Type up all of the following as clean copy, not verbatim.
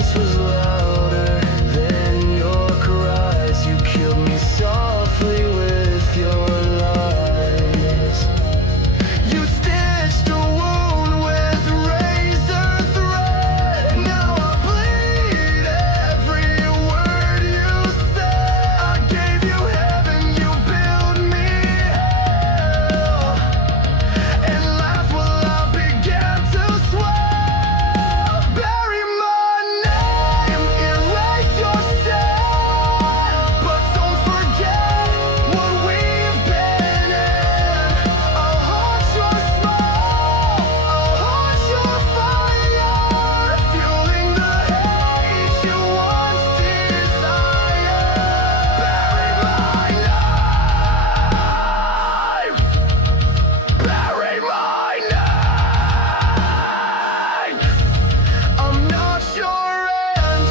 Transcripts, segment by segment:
silence was louder than your cries. You killed me softly with your lies. You stitched a wound with razor thread. Now I bleed every word you said. I gave you heaven, you built me hell. And laugh while I began to swell. Bury my name, erase yourself, but don't forget what we've been in. I'll haunt your smile, I'll haunt your fire, fueling the hate you once desired. Bury my name, bury my name. I'm not your end.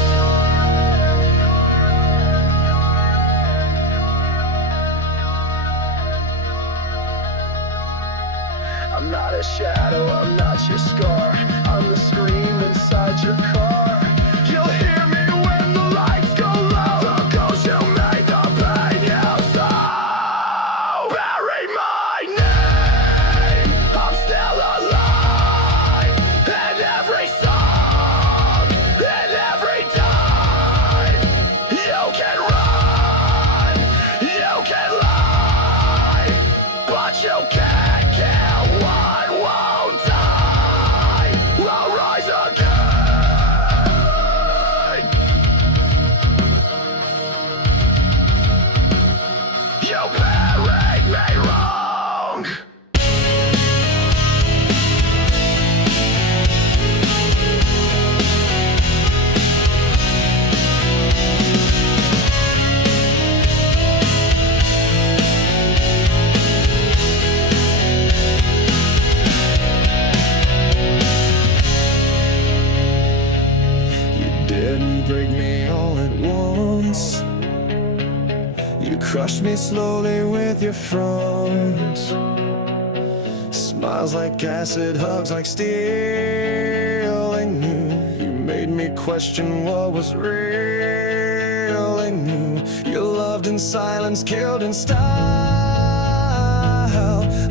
I'm not a shadow, I'm not your scar. I'm the scream inside your car. You'll hear me when the lights go low. The ghost you made, the pain you sow. Bury my name, I'm still alive. In every song, in every dive. You can run, you can lie, but you can't kill what won't die. I'll rise again. You buried me wrong. You didn't break me all at once. You crushed me slowly with your front. Smiles like acid, hugs like steel. I knew you made me question what was real. I knew you loved in silence, killed in style.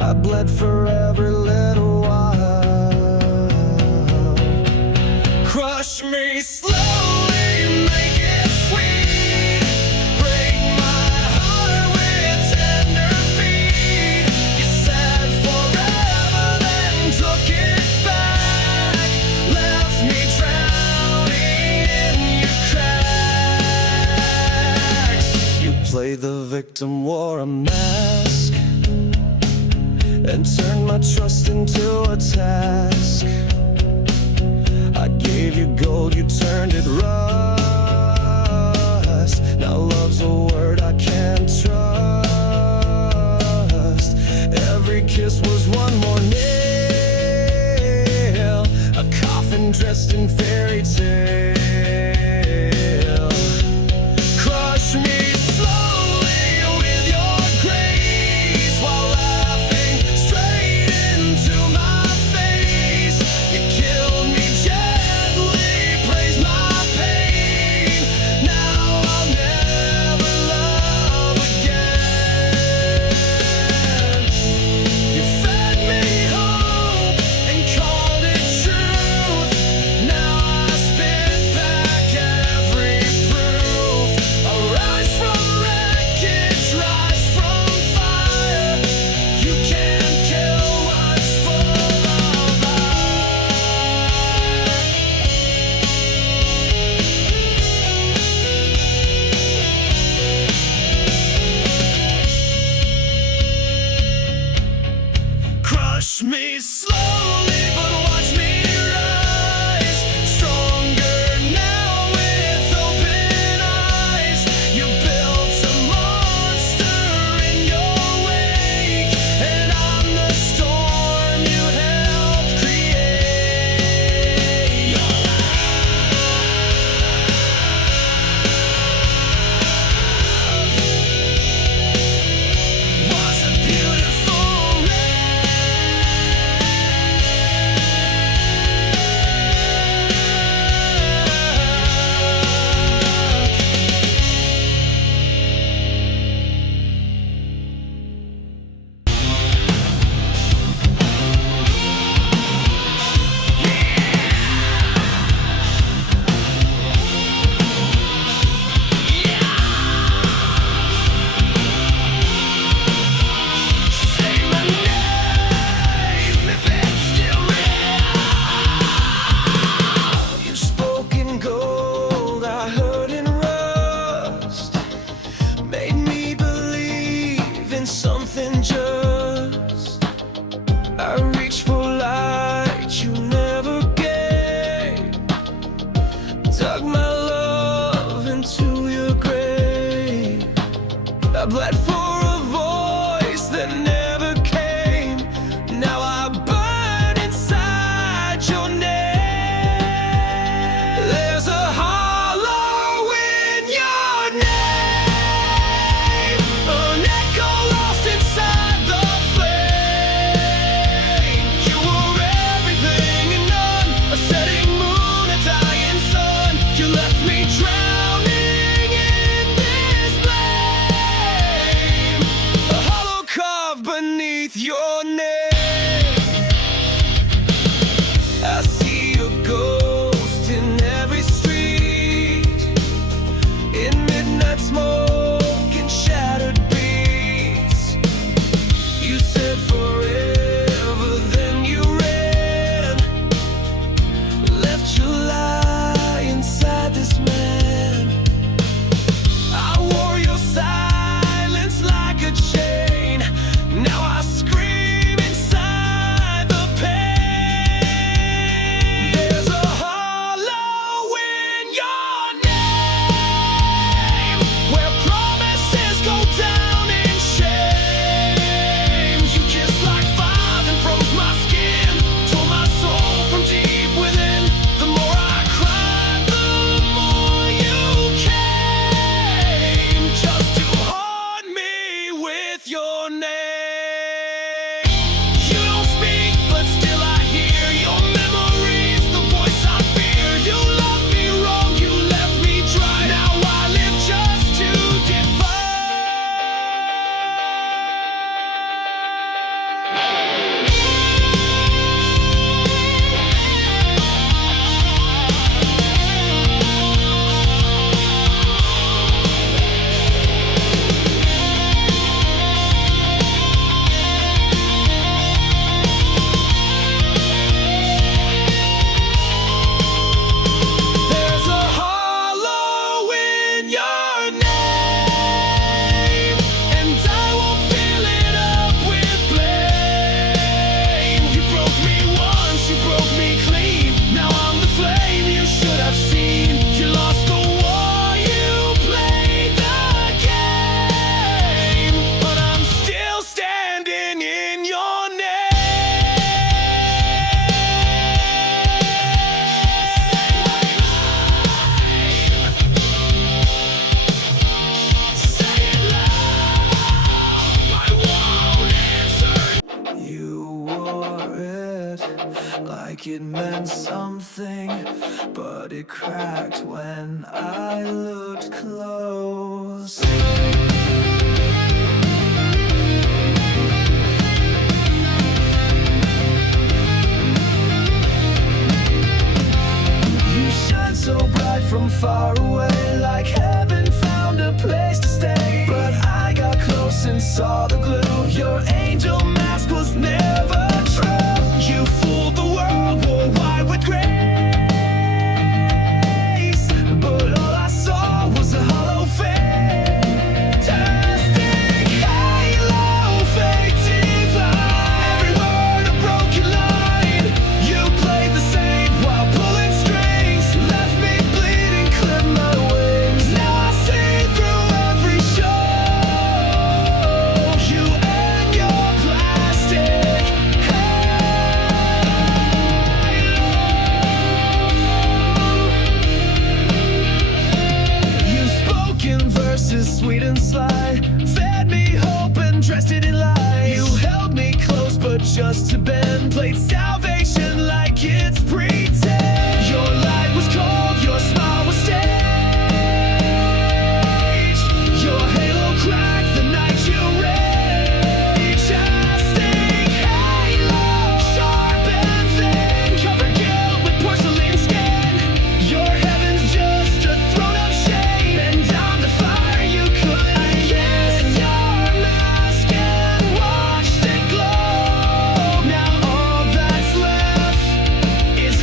I bled for every little while. Crush me slowly, make it sweet. Break my heart with tender feet. You said forever, then took it back. Left me drowning in your cracks. You played the victim, wore a mask, and turned my trust into a task. I gave you gold, you turned it rust. Now love's a word I can't trust. Every kiss was one more nail, a coffin dressed in fairy tale. Crush me slowly with your grace, while laughing straight into my face. You killed me gently, praise my pain. Now I'll never love again. You fed me hope and called it truth. Now bled for a voice that never came. Now I burn inside your name. There's a hollow in your name, an echo lost inside the flame. You were everything and none, a setting moon, a dying sun. You left me drowning in this flame, a hollow carved beneath your name. I see your ghost in every street, in midnight smoke and shattered beats. You said forever, then you ran, left your lie inside this man. I wore your silence like a chain. Now I scream inside the pain. There's a hollow in your name, where promises go down in shame. You kissed like fire and froze my skin, tore my soul from deep within. The more I cried, the more you came, just to haunt me with your name. You don't speak, but still I hear your memories, the voice I fear. You loved me wrong, you left me dry. Now I live just to defy. There's a hollow in your name, and I won't fill it up with blame. You broke me once, you broke me clean. Now I'm the flame you should have seen. You lost the war, you played the game, but I'm still standing in your name. Say it loud, I won't answer. You wore it like it meant something, but it cracked when I looked close. You shine so bright from far away, like heaven found a place to stay. But I got close and saw the glue. Your angel mask was never true. You fooled the world, wore white with grace, but all I saw was a hollow fantastic halo, fake divine. Every word a broken line. You played the same while pulling strings, left me bleeding, clipped my wings. Now I see through every show, you and your plastic halo. You spoke in verses sweet and sly, fed me hope and dressed it in lies. You held me close but just to bend, played salvation like it's pretend. Your light was cold, your smile was staged. Your halo cracked the night you raged. Fantastic halo, sharp and thin, covered guilt with porcelain skin. Your heaven's just a throne of shame, and down the fire you couldn't kiss. Your mask and watched it glow. Now all that's left is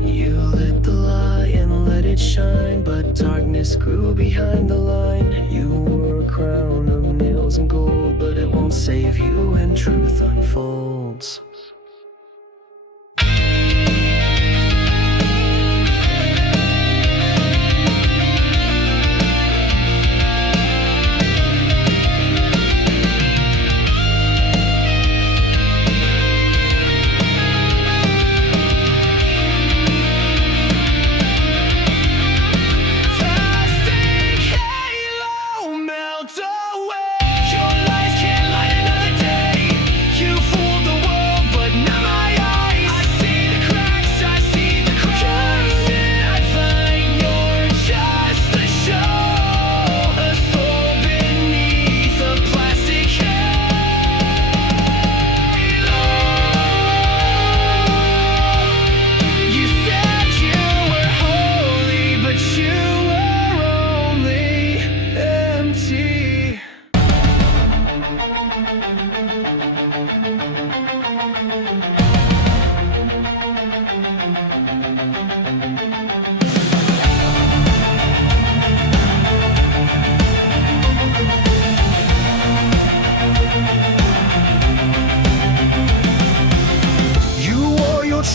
You lit the light and let it shine, but darkness grew behind the line. You wore a crown of nails and gold, but it won't save you when truth unfolds.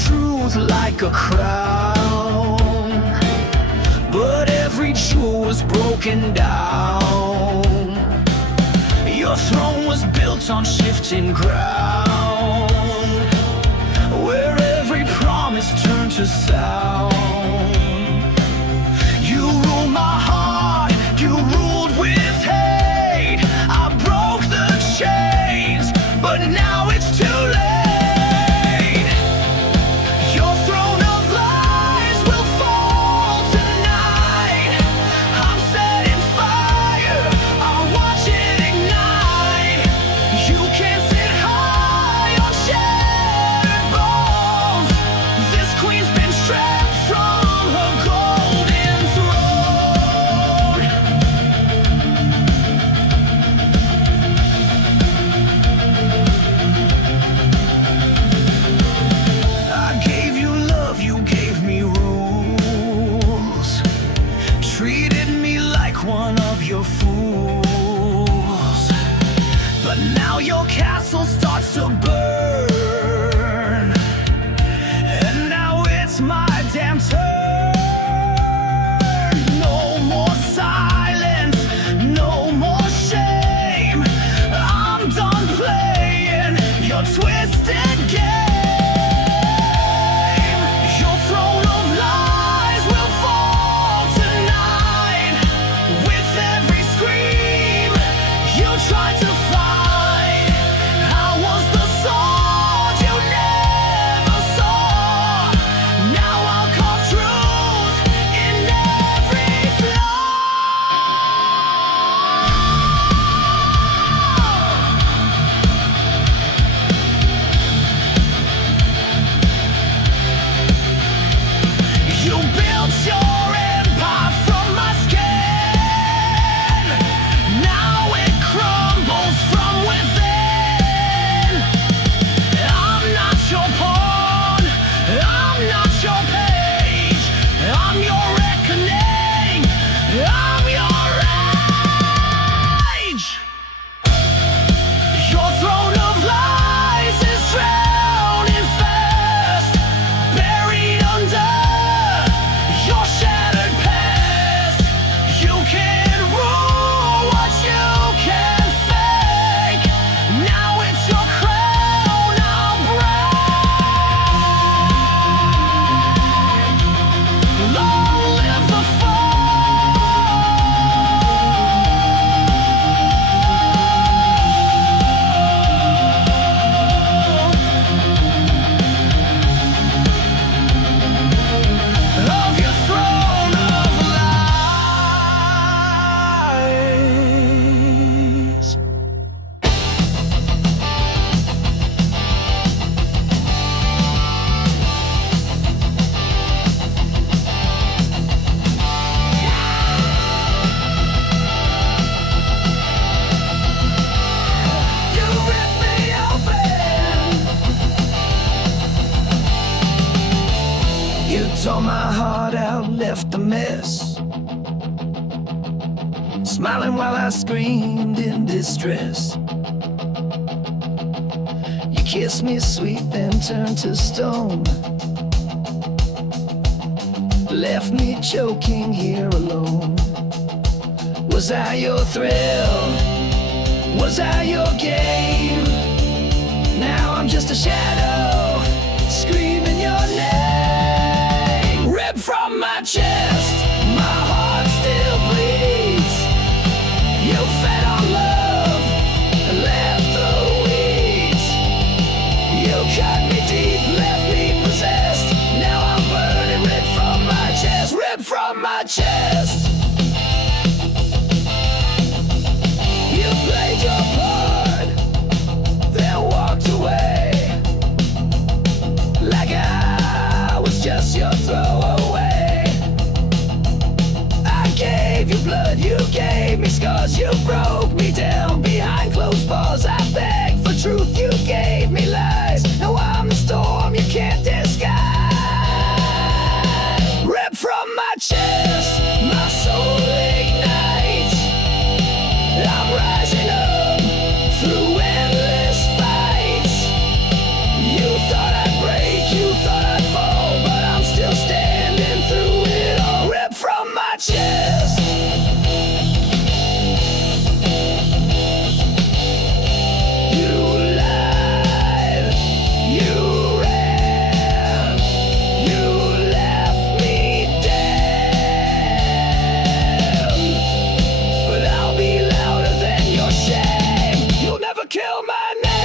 Truth like a crown, but every jewel was broken down. Your throne was built on shifting ground, where every promise turned to sound. You ruled my heart, you ruled with hate. I broke the chains, but now it's too late. One of your fools, but now your castle starts to burn, and now it's my damn turn. No more silence, no more shame. I'm done playing your twisted game. Tore my heart out, left a mess, smiling while I screamed in distress. kissed me sweet, then turned to stone. Left me choking here alone. Was I your thrill? Was I your game? Now I'm just a shadow, screaming your name. Ripped from my chest, my heart still bleeds. You fed on love and left the weeds. You cut me deep, left me possessed. Now I'm burning, ripped from my chest, ripped from my chest. You played your part, then walked away, like I was just your throwaway. I gave you blood, you gave me scars. You broke me down behind closed bars. I begged for truth, you gave me lies. Now I'm the storm you can't disguise. Ripped from my chest, my soul ignites. I'm rising up through endless fights. You thought I'd break, you thought I'd fall, but I'm still standing through it all. Ripped from my chest. You lied, you ran, you left me dead. But I'll be louder than your shame. You'll never kill my name.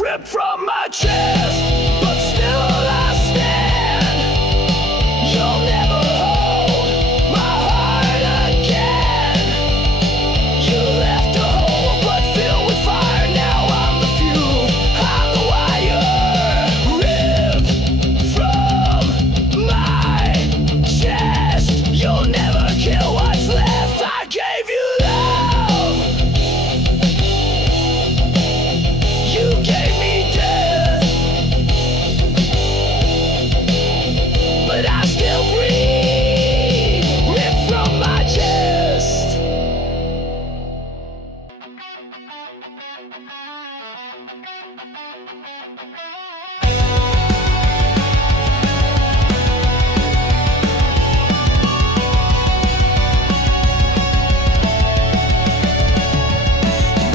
Ripped from my chest, but still I stand. You'll never hold my heart again. You left a hole, but filled with fire. Now I'm the fuel, I'm the wire. Ripped from my chest. You'll never kill what's left. I gave you love. You gave me death, but I still breathe. Ripped from my chest.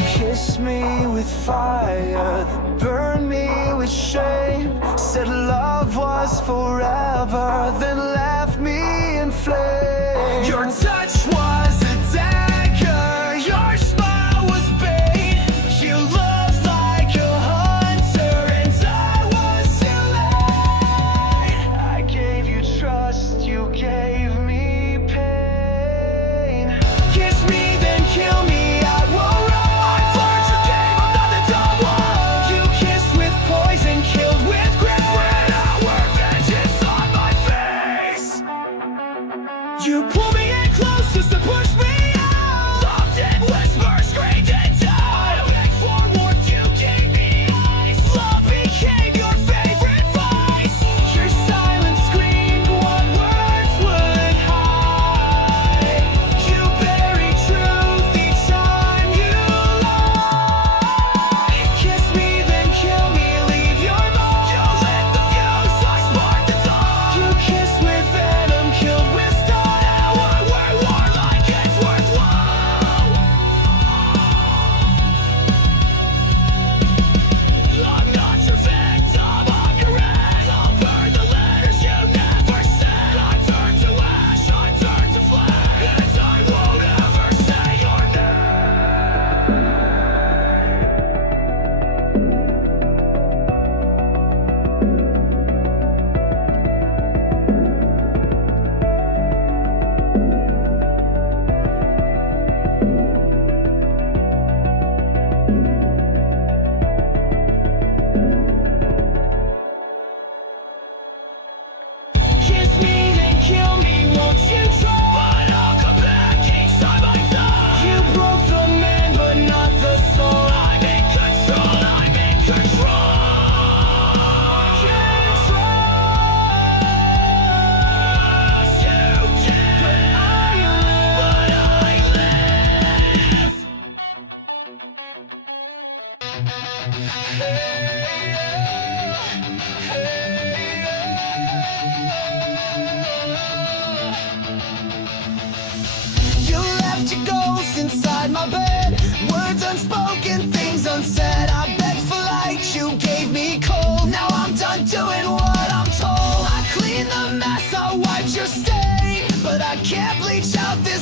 Kiss me with fire, burn me with shame. Said love was forever, then left me in flames. Your touch was a dagger, your smile was bait. You loved like a hunter, and I was too late. I gave you trust, you gave me pain. Kiss me, then kill me, I won't run. I've learned your game, I'm not the dumb one. You kissed with poison, killed with grace. When I work vengeance on my face,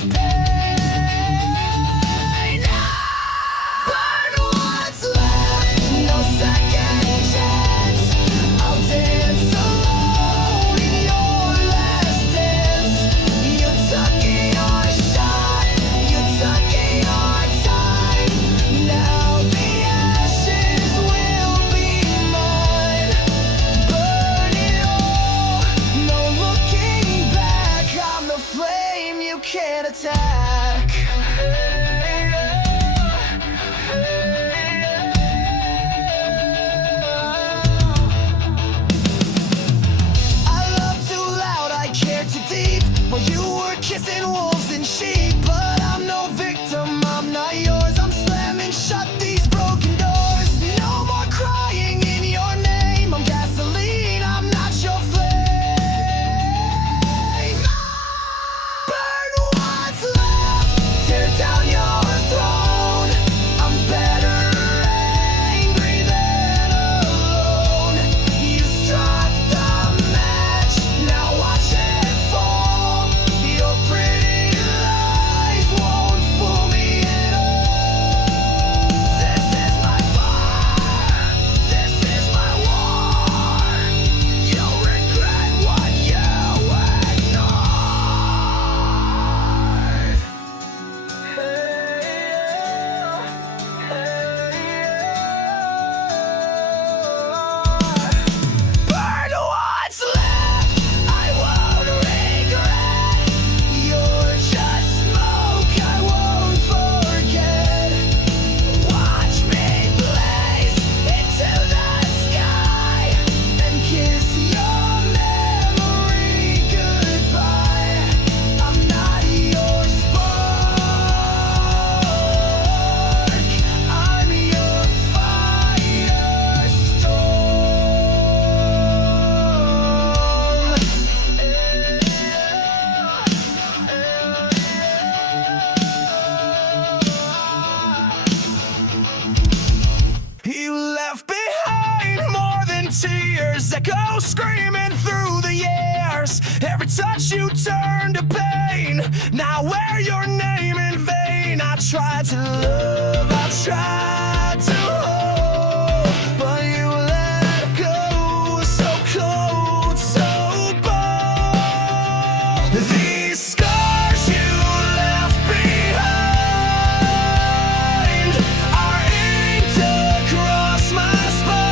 pain. Burn what's left, no second chance. I'll dance alone in your last dance. You took your shot, you took your time. Now the ashes will be mine. Burn it all, no looking back. I'm the flame you can't attack. I love too loud, I care too deep. While you were kissing wolves and sheep. But I'm no victim, I'm not yours. I'm slamming shut these broken doors. No more crying in your name. I'm gasoline, I'm not your flame. Burn what's left, tear down your throne. I'm better angry than alone. You struck the match, now watch it fall. Your pretty lies won't fool me at all. This is my fire, this is my war. You'll regret what you ignored. Burn what's left, I won't regret. You're just smoke, I won't forget. Watch me blaze into the sky and kiss your memory goodbye. I'm not your spark, I'm your firestorm. You left behind more than tears, echo screaming through the years. Every touch you turned to pain. Now wear your name in vain. I tried to love, I tried to hold, but you let go, so cold, so bold. These scars you left behind are inked across my spine.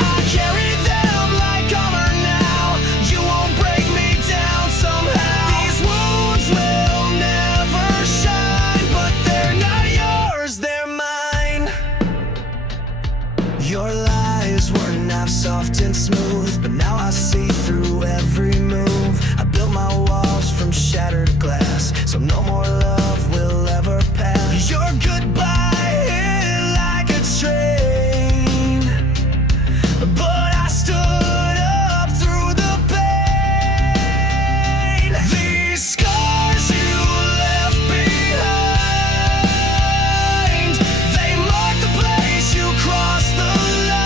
I carry them like armor now. You won't break me down somehow. These wounds will never shine, but they're not yours, they're mine. Your lies were not soft and smooth, but now I see through every move. I built my walls from shattered glass, so no more love will ever pass. Your goodbye hit like a train, but I stood up through the pain. These scars you left behind, they mark the place you crossed the line.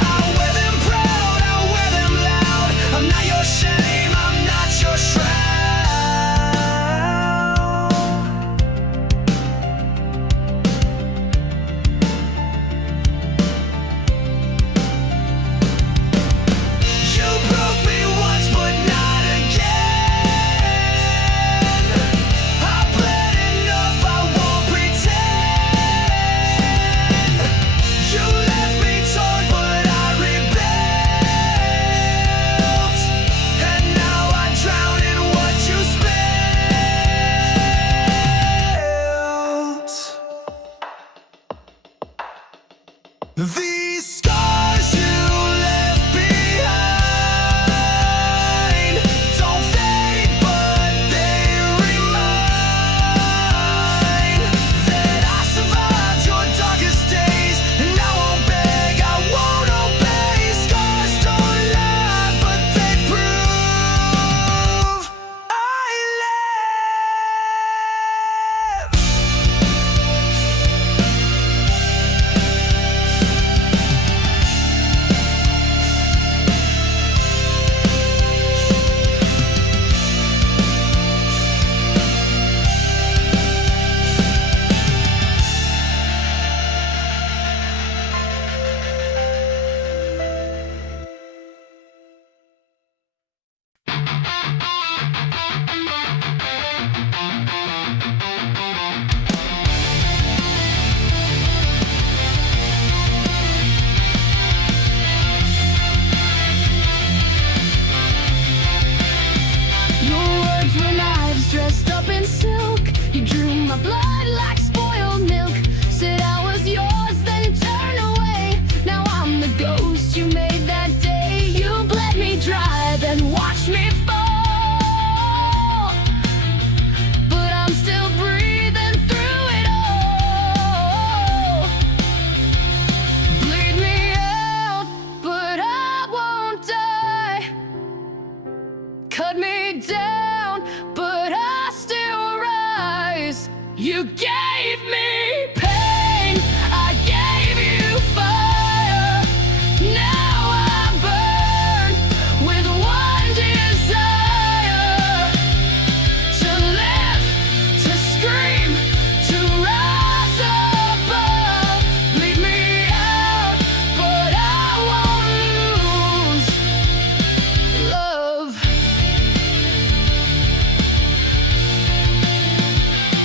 I wear them proud, I wear them loud. I'm not your shame, I'm not your shroud. You broke me once, but not again. I bled enough, I won't pretend. You left me torn, but I rebuilt. And now I drown in what you spilled. These scars you left behind don't fade, but they remind that I survived your darkest days, and I won't beg, I won't obey. Scars don't lie, but they prove I live. You gave me pain, I gave you fire. Now I burn with one desire: to live, to scream, to rise above. Leave me out, but I won't lose love.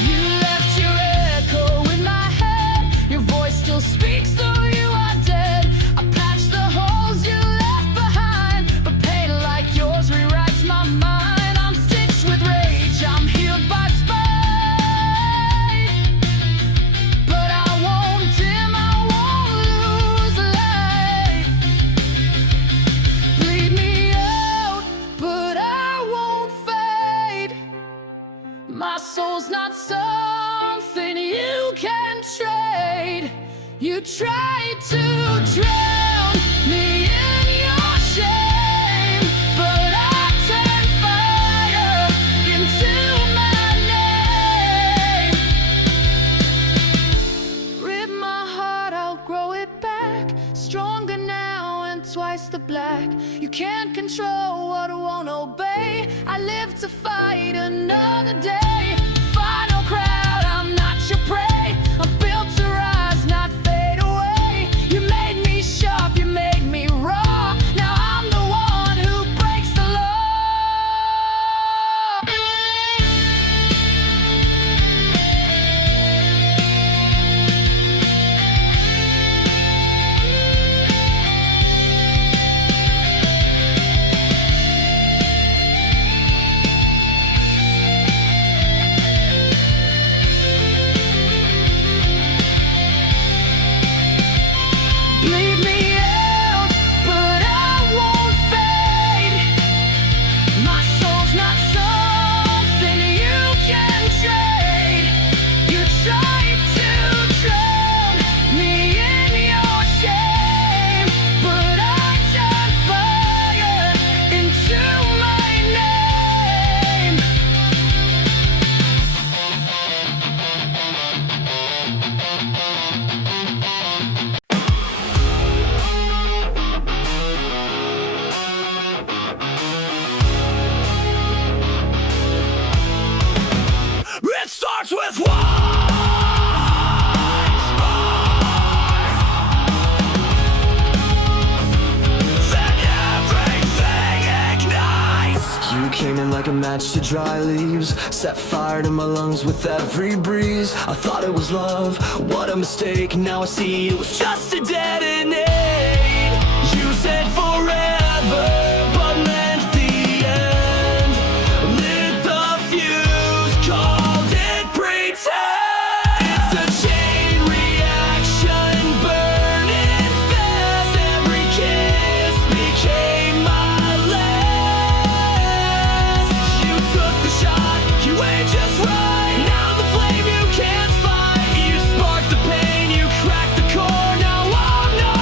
You left your echo in my head. Your voice still speaks though you are dead. I patched the holes you left behind, but pain like yours rewrites my mind. I'm stitched with rage, I'm healed by spite, but I won't dim, I won't lose light. Bleed me out, but I won't fade. My soul's not something you can trade. You tried to drown me in your shame, but I turned fire into my name. Rip my heart, I'll grow it back, stronger now and twice the black. You can't control what won't obey. I live to fight another day. Final crowd, I'm not your prey. I'm built to rise, not fade away. You made me sharp, you made me raw. Now I'm the one who breaks the law. Bleed me out, but I won't fade. My soul's not something you can trade. You tried to drown me in your shame, but I turned fire into my name. It starts with one spark, then everything ignites. You came in like a match to dry leaves, set fire to my lungs with every breeze. I thought it was love, what a mistake. Now I see it was just a detonate. You said forever, but meant the end. Lit the fuse, called it pretend. It's a chain reaction, burning fast. Every kiss became my last. You took the shot, you aimed just right. Now the flame you can't fight. You sparked the pain, you cracked the core. Now I'm not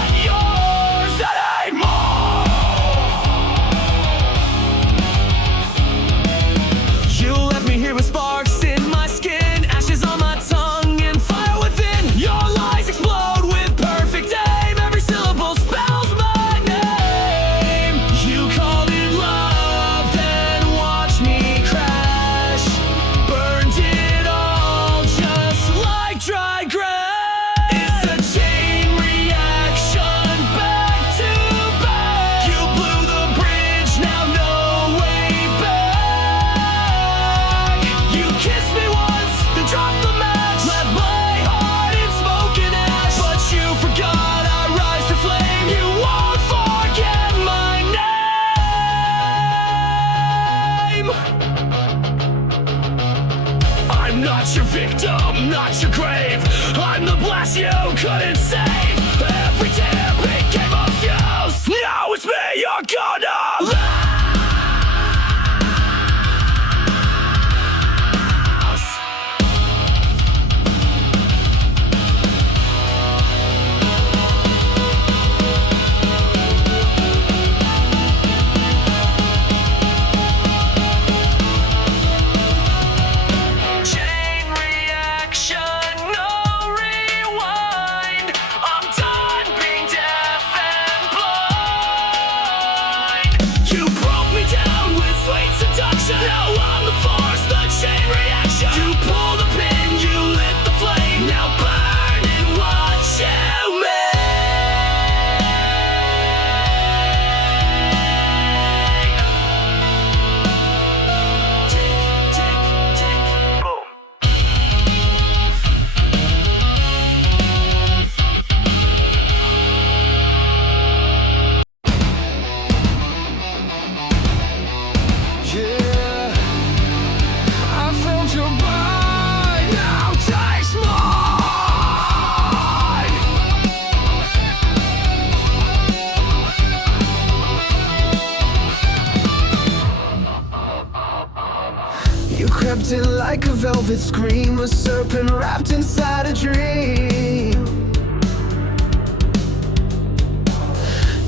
like a velvet scream, a serpent wrapped inside a dream.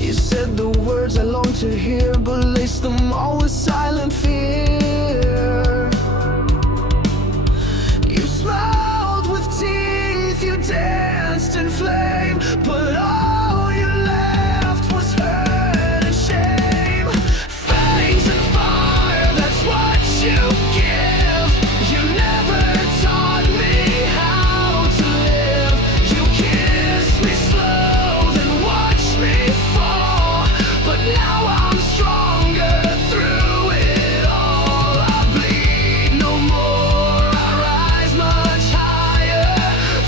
You said the words I long to hear, but laced them all with silent fear. You smiled with teeth, you danced in flame, but all you left was hurt and shame. Fangs and fire, that's what you give. You never taught me how to live. You kissed me slow, then watched me fall. But now I'm stronger through it all. I bleed no more, I rise much higher,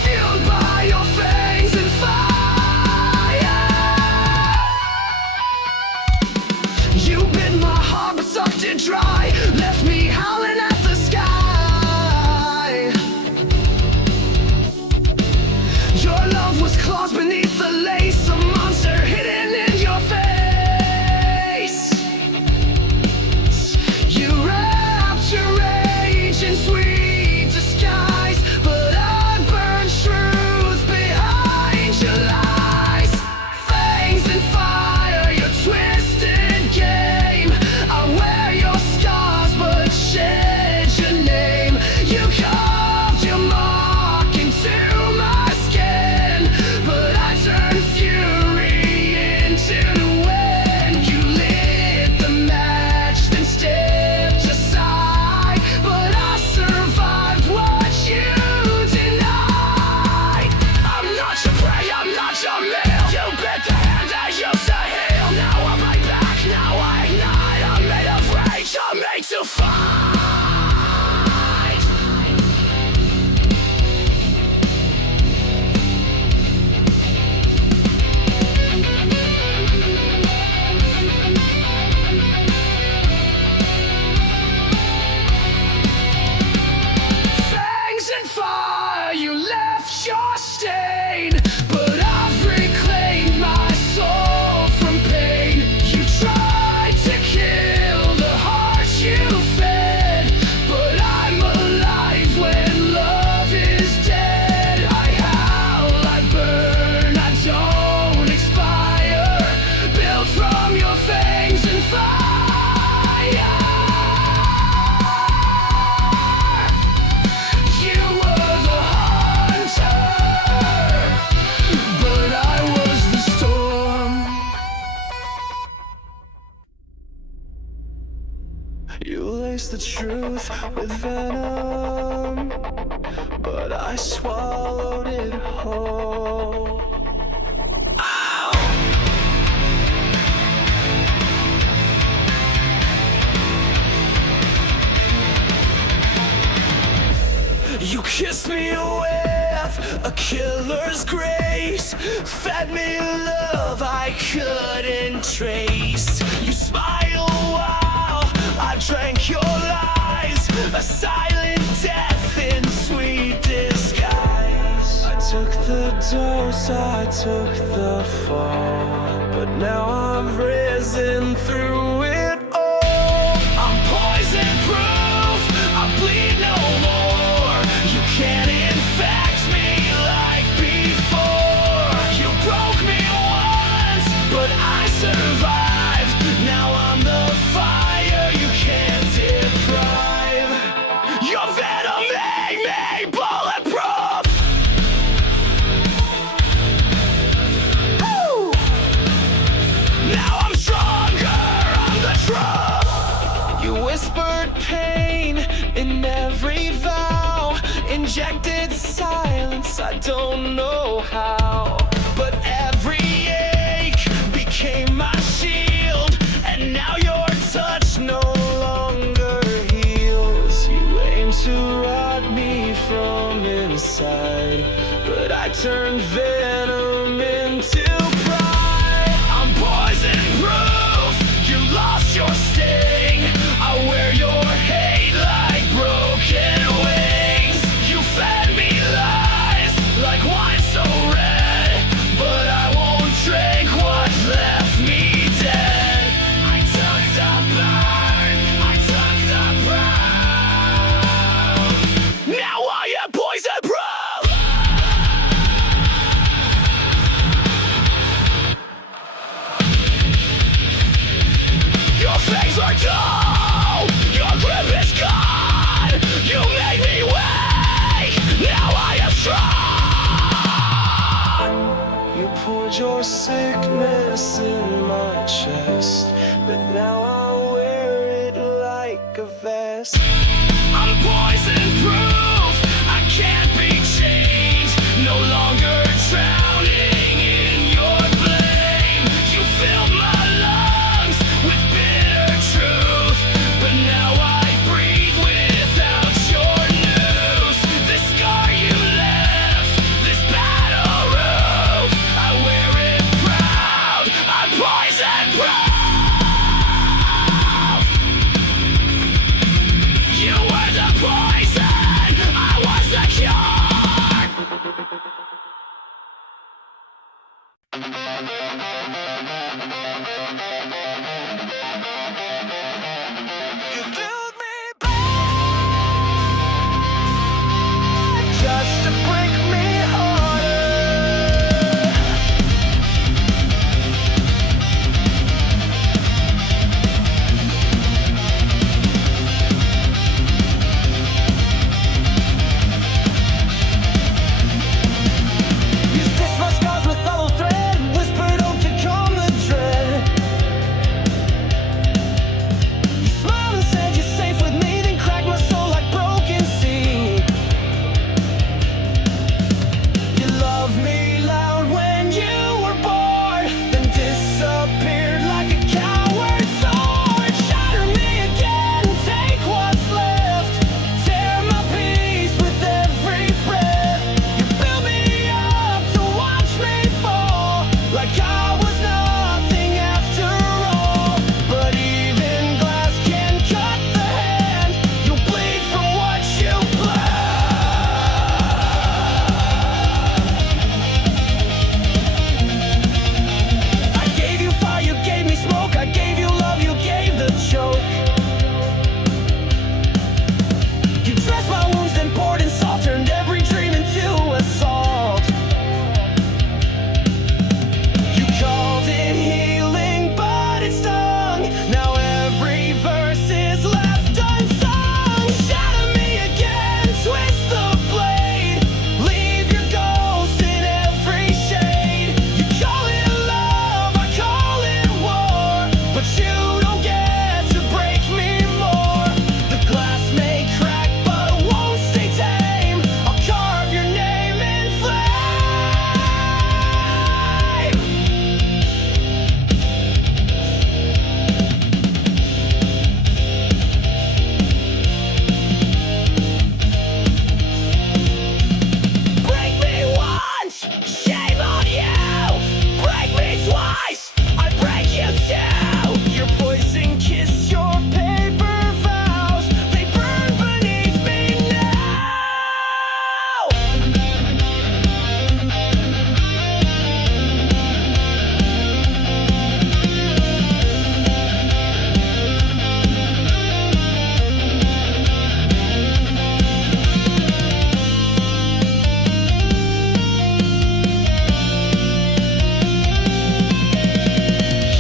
fueled by your fangs and fire. You bit my heart but sucked it dry, left me howling at the sky. Your love was claws beneath the lace, a monster hidden in your face. You wrapped your rage in sweet disguise, but I burned truth behind your lies. Fangs and fire, your twisted game. I wear your scars but shed your name. You carved your mark into my skin, but I turned fury into the wind. You lit the match, then stepped aside, but I survived what you denied. I'm not your prey, I'm not your meal. You bit the hand that used to heal. Now I'm right back, now I ignite. I'm made of rage, I'm made to fight. Fangs and fire, you left your stain, but I've reclaimed my soul from pain. You tried to kill the heart you fed, but I'm alive when love is dead. I howl, I burn, I don't expire, built from your fangs and fire. You were the hunter, but I was the storm. You laced the truth with venom, but I swallowed it whole. You kissed me with a killer's grace, fed me love I couldn't trace. You smiled while I drank your lies, a silent death in sweet disguise. I took the dose, I took the fall, but now I've risen through it all. I'm poison proof, I bleed no more. You can't infect me like before. You broke me once, but I survived. Now I'm the fire you can't deprive. Your venom made me bulletproof. Woo! Now I'm stronger, I'm the truth. You whispered pain in every vow, injected silence, I don't know how. But every ache became my shield, and now your touch no longer heals. You aim to rot me from inside, but I turned venom into pride. I'm poison proof, you lost your sting. I wear your hate like broken wings. You fed me lies like wine so red, but I won't drink what left me dead. I took the burn, I took the brown. sickness in my chest, but now I wear it like a vest. I'm poison proof, I can't be changed, no longer drowning in your blame. You filled my lungs with bitter truth, but now I breathe without your news. This scar you left, this battle roof, I wear it proud, I'm poison proof. You were the poison, I was the cure. You built me back just to break me harder. You stitched my scars with hollow thread, whispered hope to calm the dread. You smiled and said you're safe with me, then cracked my soul like broken seed. You loved me loud when you were bored, then disappeared like a coward sword. Shatter me again, take what's left, tear my peace with every breath. You built me up to watch me fall, like I was nothing after all. But even glass can cut the hand, you'll bleed from what you bled. I gave you fire, you gave me smoke, I gave you love, you gave the choke. You dressed my wounds, then poured in salt, turned every dream into assault. You called it healing, but it stung. Now every verse is left unsung. Shatter me again, twist the blade, leave your ghost in every shade. You call it love, I call it war, but you don't get to break me more. The glass may crack, but it won't stay tame. I'll carve your name in flame. Break me once, shame on you. Break me twice, I break you too. Your poison kiss, your paper vows, they burn beneath me now.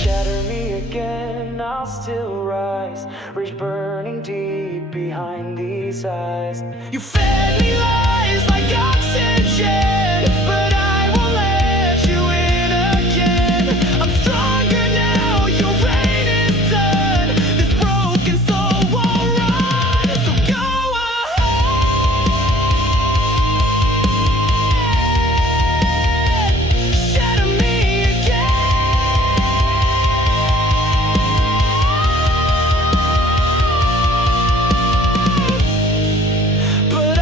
Shatter me again, I'll still rise, rage burning deep behind these eyes. You fed me lies like oxygen, but I won't let you in again. I'm stronger now, your reign is done. This broken soul won't run, so go ahead. Shatter me again. But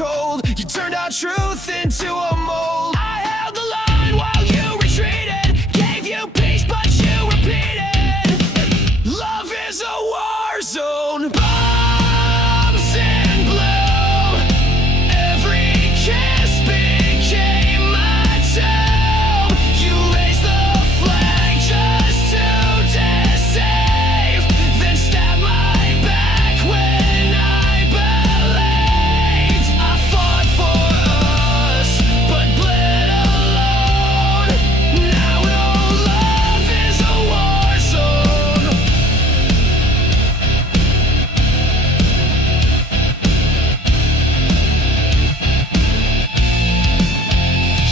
cold. You turned our truth into a mold. I held the line while you retreated, gave you peace but you repeated. Love is a war zone. Bombs in blue. Every kiss became my tomb. You raised the flag just to deceive, then stabbed my back when I believed. I fought for us, but bled alone. Now no love is a war zone.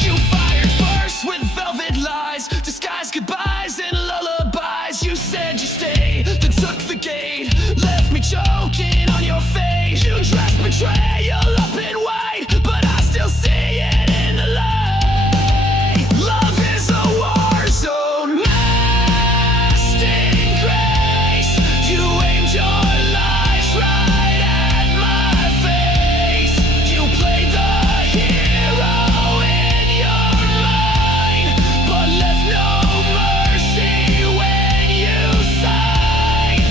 You fired first with velvet lies, disguised goodbyes and lullabies. You said you stay, then took the gate, left me choking on your face. You dressed betrayal up in white, but I still see it in the light. Love is a war zone, masked in grace. You aimed your lies right at my face. You played the hero in your mind, but left no mercy when you sighed.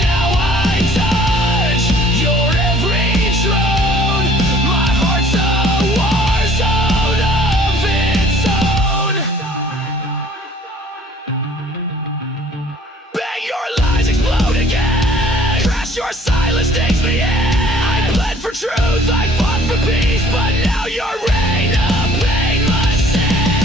Now I touch your every drone. My heart's a war zone of its own. Bang, your lies explode again. Crash, your silence takes me in. I bled for truth, I fought for peace, but now your reign of pain must cease.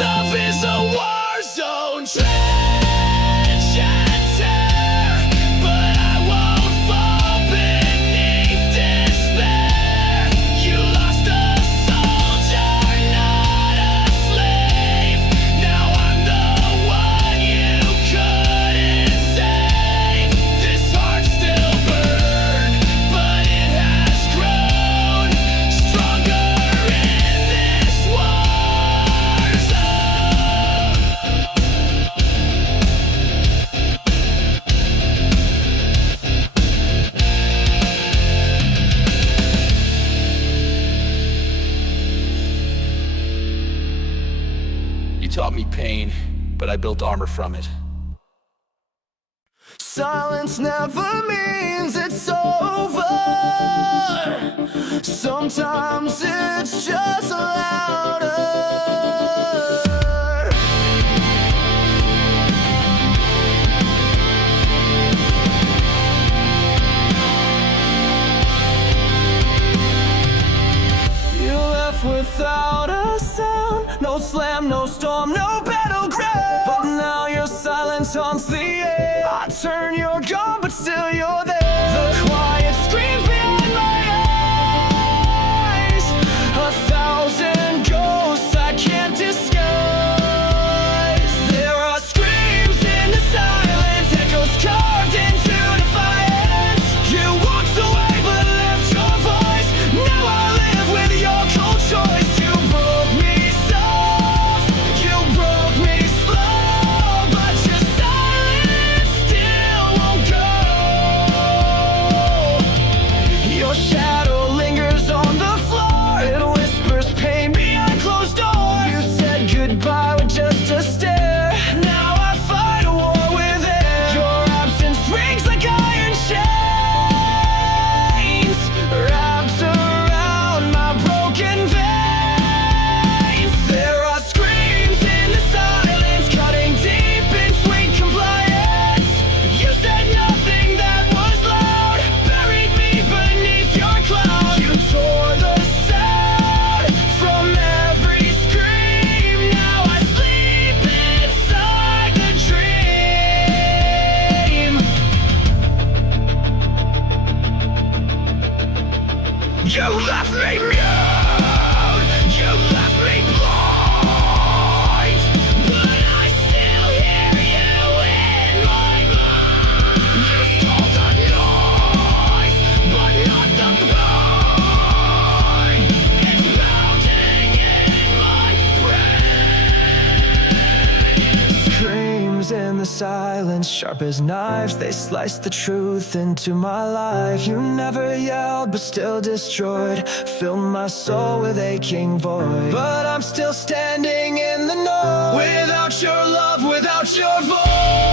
Love is a war zone, trench and tear, but I won't fall beneath despair. You lost a soldier, not a slave. Now I'm the one you couldn't save. This heart still burns, but it has grown stronger in this war zone. You taught me pain, but I built armor from it. Silence never means it's over. Sometimes it's just louder. You left without a sound, no slam, no storm, no battleground. But now your silence haunts the air. I turn, you're gone, but still you're there. The quiet screams behind my eyes, 1,000 ghosts I can't disguise. There are screams in the silence, echoes carved into defiance. You walked away but left your voice. Now I live with your cold choice. You broke me soft, you broke me slow, but your silence still won't go. silence, sharp as knives, they slice the truth into my life. You never yelled, but still destroyed, filled my soul with aching void. But I'm still standing in the noise, without your love, without your voice.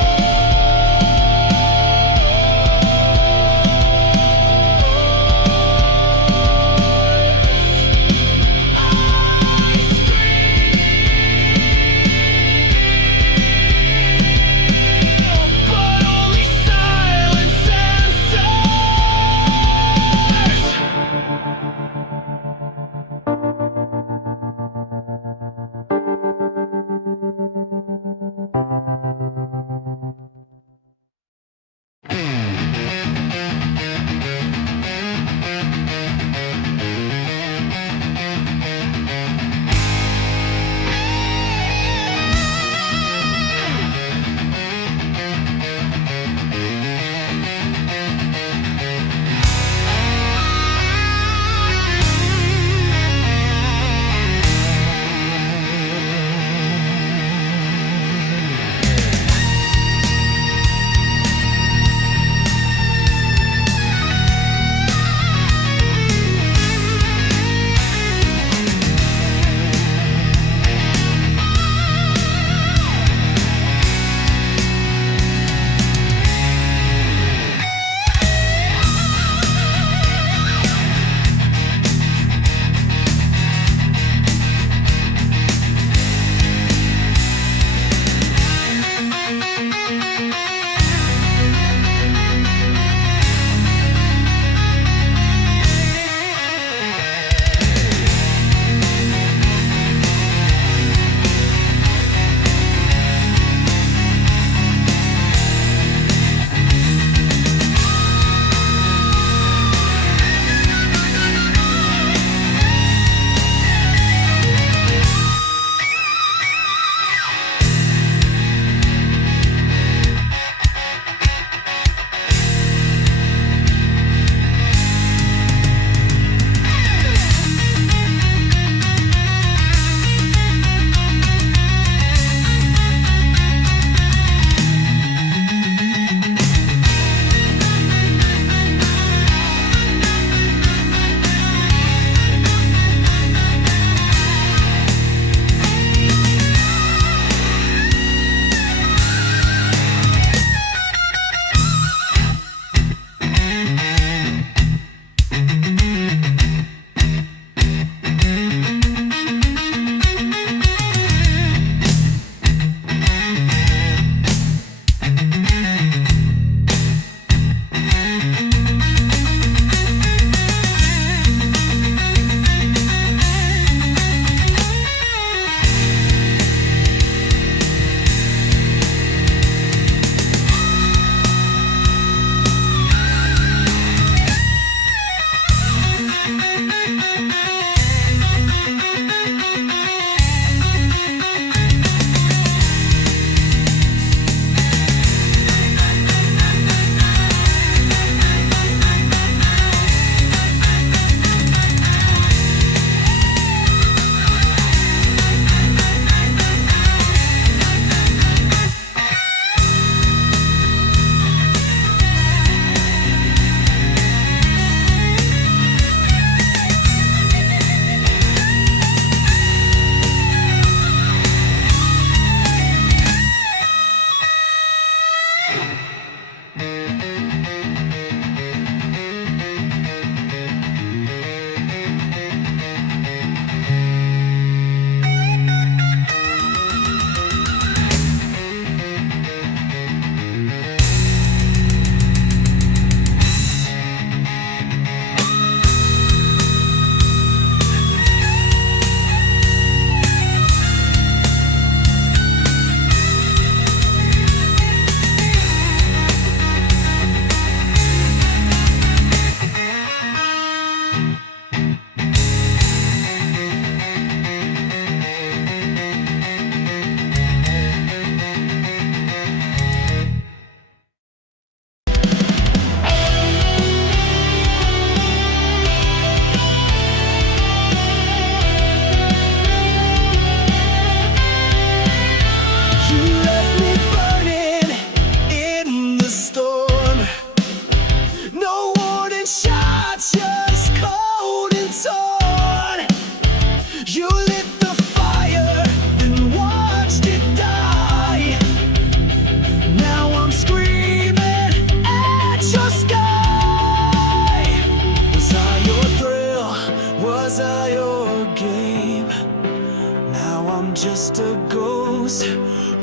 I'm just a ghost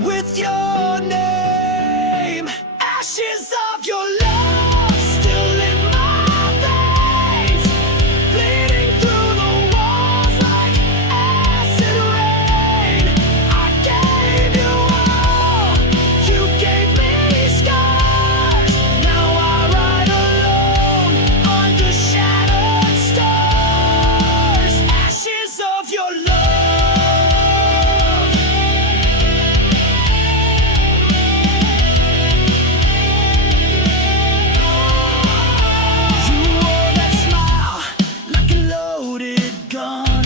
with your name. Ashes of your love still in my veins, bleeding through the walls like acid rain. I gave you all, you gave me scars. Now I ride alone under shattered stars. Ashes of your love. You wore that smile like a loaded gun,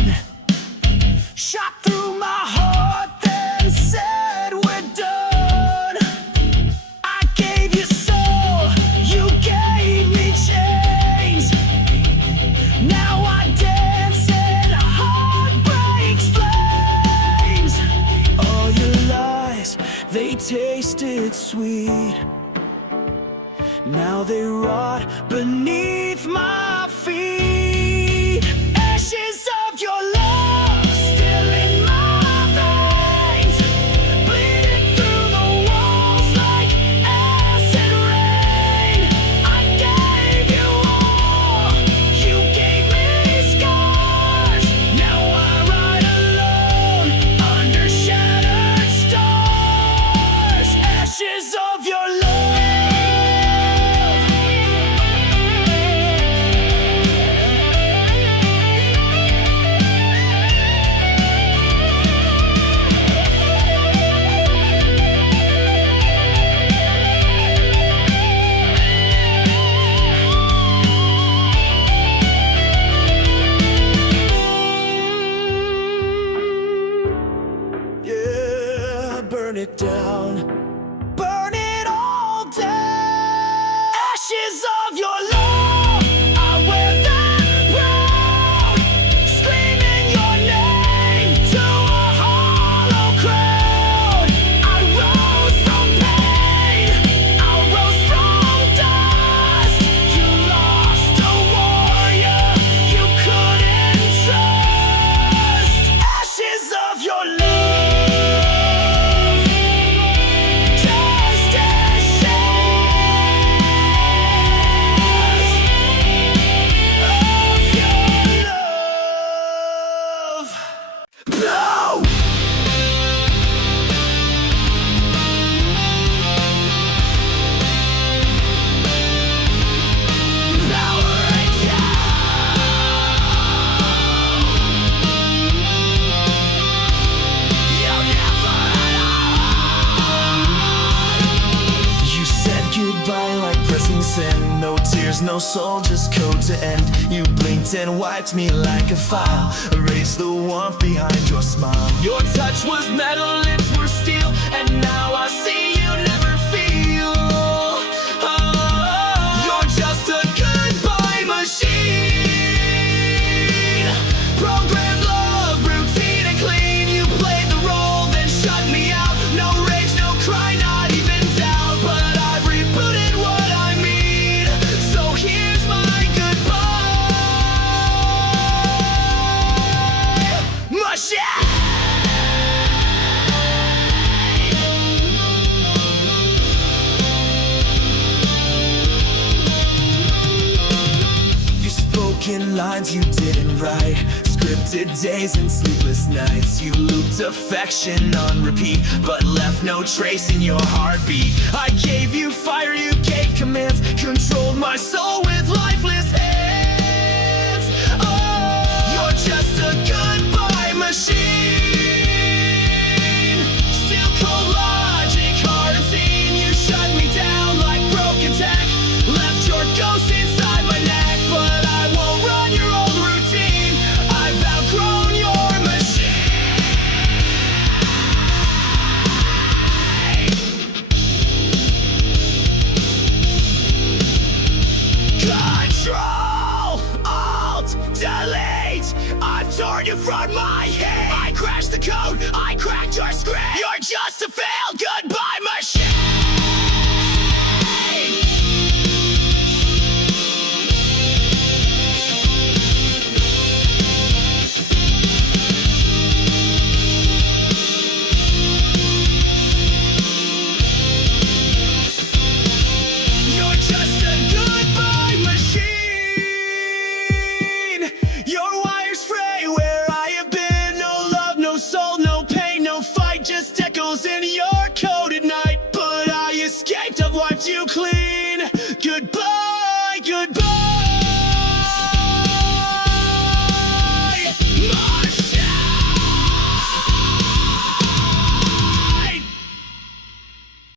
shot through my heart, then said we're done. I gave you soul, you gave me chains. Now I dance in heartbreak's flames. All your lies, they tasted sweet. Now they rot beneath my feet. Ashes of your love still in my veins, bleeding through the walls like acid rain. I gave you all, you gave me scars. Now I ride alone under shattered stars. Ashes of your love. Yeah, burn it down, burn it all down. Ashes of your love, I wear them proud, screaming your name to a hollow crowd. I rose from pain, I rose from dust. You lost a warrior you couldn't trust. Ashes of your love. Just ashes of your love. Blow! Power it down. You'll never hide. You said goodbye like pressing send. No tears, no soul, just code to end. You blinked and wiped me like a file, erased the warmth behind your smile. Your touch was metal, lips were steel, and now I see you never feel. Oh, you're just a goodbye machine. Programmed love, routine and clean. You played the role, then shut me out. No rage, no cry, not even doubt. But I've rebooted what I mean. So here's my goodbye machine. You spoke in lines you didn't write, scripted days and sleepless nights. You looped affection on repeat, but left no trace in your heartbeat. I gave you fire, you gave commands, controlled my soul with lifeless